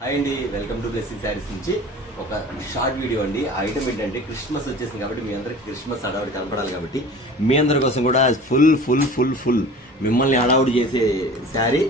Hi అండి, welcome to blessing saris నుంచి ఒక షార్ట్ వీడియో అండి. ఆ ఐటమ్ ఏంటంటే క్రిస్మస్ వచ్చేసింది కాబట్టి మీ అందరికి క్రిస్మస్ హడావుడి కనపడాలి కాబట్టి మీ అందరి కోసం కూడా ఫుల్ ఫుల్ ఫుల్ ఫుల్ మిమ్మల్ని హడావుడి చేసే శారీ,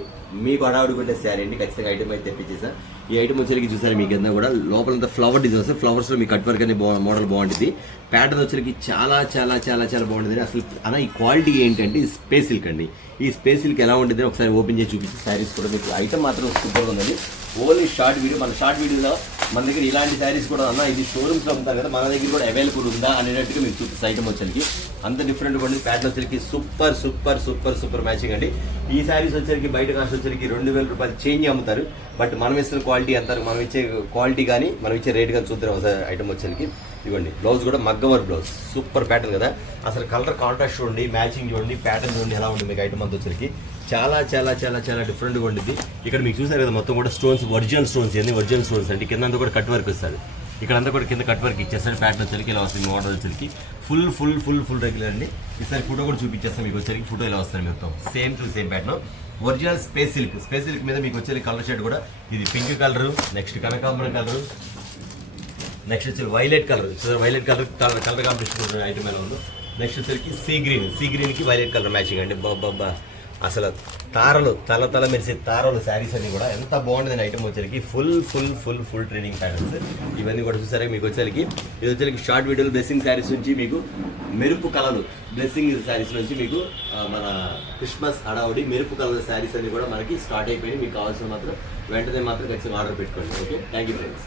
మీకు హడావుడి ఉండే శారీ అండి. ఖచ్చితంగా ఐటమ్ అయితే తెప్పించేసా. ఈ ఐటమ్ వచ్చేసరికి చూసారు మీకు కింద కూడా లోపలంతా ఫ్లవర్ డిజైన్ వస్తుంది. ఫ్లవర్స్లో మీ కట్ వర్క్ అనే మోడల్ బాగుంటుంది. ప్యాటర్న్ వచ్చేసరికి చాలా చాలా చాలా చాలా బాగుంటుంది. అసలు అలా ఈ క్వాలిటీ ఏంటంటే ఈ స్పేస్ సిల్క్ అండి. ఈ స్పేస్ సిల్క్ ఎలా ఉంటుంది ఒకసారి ఓపెన్ చేసి చూపించి శారీస్ కూడా మీకు ఐటమ్ మాత్రం సూపర్గా ఉందండి. Only short video. మన షార్ట్ వీడియోలో మన దగ్గర ఇలాంటి శారీస్ కూడా అన్న ఇది షోరూమ్స్లో అమ్ముతారు కదా, మన దగ్గర కూడా అవైలబుల్ ఉందా అనేటట్టుగా మీకు చూపిస్తే ఐటమ్ వచ్చేసరికి అంత డిఫరెంట్గా ఉంటుంది. ప్యాటర్న్ వచ్చేసరికి super super super super matching అండి. ఈ శారీస్ వచ్చేసరికి బయట కాస్ట్ వచ్చేసరికి 2000 రూపాయలు చేంజ్ అమ్ముతారు. బట్ మనం ఇస్తున్న క్వాలిటీ అంటారు, మనం ఇచ్చే క్వాలిటీ కానీ మనం ఇచ్చే రేట్ కానీ చూద్దాం ఒకసారి ఐటమ్ వచ్చేసరికి. ఇవ్వండి బ్లౌజ్ కూడా మగ్గం వర్క్ బ్లౌజ్, సూపర్ ప్యాటర్న్ కదా. అసలు కలర్ కాంట్రాస్ట్ చూడండి, మ్యాచింగ్ చూడండి, ప్యాటర్న్ చూడండి ఎలా ఉంటుంది మీకు ఐటమ్ అంతా వచ్చేసరికి చాలా చాలా చాలా చాలా డిఫరెంట్గా ఉంటుంది. ఇక్కడ మీకు చూసారు కదా మొత్తం కూడా స్టోన్స్, ఒరిజినల్ స్టోన్స్ ఏంది, ఒరిజినల్ స్టోన్స్ అంటే కింద అంతా కూడా కట్ వర్క్ వస్తుంది. ఇక్కడంతా కూడా కింద కట్ వర్క్ ఇచ్చేస్తారు. ప్యాటర్న్ వచ్చరికి ఇలా వస్తుంది, మోడల్ వచ్చరికి full full full full regular అండి. ఈసారి ఫోటో కూడా చూపించేస్తాం మీకు వచ్చరికి. ఫోటో ఇలా వస్తుంది మొత్తం same to same pattern. Original space silk, space silk మీద మీకు వచ్చే కలర్ షేడ్ కూడా ఇది పింక్ కలరు, నెక్స్ట్ కనకాంబరం కలరు, నెక్స్ట్ వచ్చి violet colour. Violet colour colour combination item ఎలా ఉందో. నెక్స్ట్ వచ్చరికి సీ గ్రీన్, సీ గ్రీన్కి వైలెట్ కలర్ మ్యాచింగ్ అండి. బాబా అసలు తారలు తల మెరిసే తారలు శారీస్ అన్ని కూడా ఎంత బాగుంటుంది ఐటమ్ వచ్చరికి. Full full full full trading patterns ఇవన్నీ కూడా చూసారా మీకు వచ్చరికి. ఇది వచ్చరికి షార్ట్ వీడియోలు బ్లెస్సింగ్ శారీస్ నుంచి మీకు మెరుపు కలర్లు, బ్లెస్సింగ్ శారీస్ నుంచి మీకు మన క్రిస్మస్ హడావుడి మెరుపు కలర్ శారీస్ అన్ని కూడా మనకి స్టార్ట్ అయిపోయి మీకు కావాల్సిన మాత్రం వెంటనే మాత్రం ఖచ్చితంగా ఆర్డర్ పెట్టుకోండి. Okay, thank you friends.